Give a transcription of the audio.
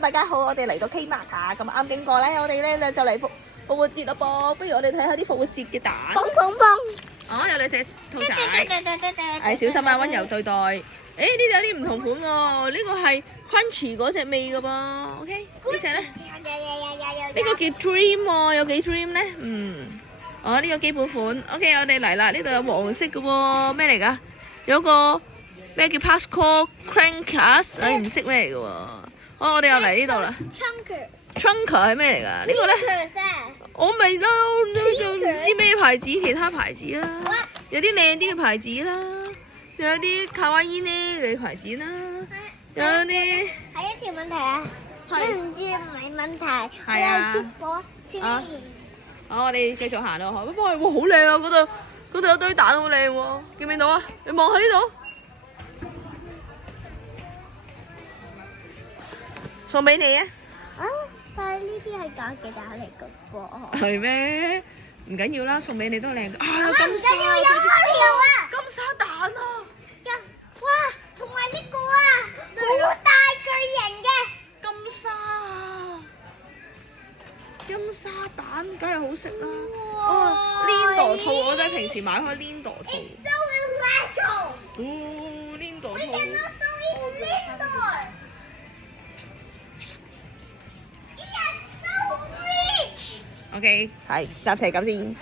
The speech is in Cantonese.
大家好，我哋嚟到 Kmart 啊，咁啱經過咧，我哋咧就嚟復活節咯噃，不如我哋睇下啲復活節嘅蛋。蹦蹦蹦！哦，有兩隻兔仔，小心啊，温柔對待。誒，呢度有啲唔同款喎，呢個係 crunchy 嗰隻味嘅噃，OK？呢隻咧，呢個叫 dream 喎，有幾 dream 咧？哦，呢個基本款，OK，我哋嚟啦，呢度有黃色嘅喎，咩嚟㗎？有個咩叫 Pascal Crankers， 唔識咩嚟嘅喎。哦，我哋又嚟呢度啦。Trunker 係咩嚟㗎？呢個咧，我咪都唔知咩牌子，其他牌子啦，有啲靚啲嘅牌子啦，有啲卡哇伊呢嘅牌子啦，有啲係一條問題啊，唔知唔係問題，係啊。好，我哋繼續行咯，哇，好靚啊！嗰度有堆蛋好靚喎，見唔見到啊？你望下呢度，送俾你啊！啊，但係呢啲係假嘅蛋嚟㗎噃。係咩？唔緊要啦，送俾你都靚。啊，有唔金沙，緊要有條啊！金沙蛋啊！哇，同埋呢個啊，好大巨型嘅金沙啊！金沙蛋梗係好食啦。哦，Lendo 兔我真係平時買開 Lendo 兔。So illegal！哦，Lendo 兔。We cannot eat Lendo！He is so rich！ OK，係集齊咁先。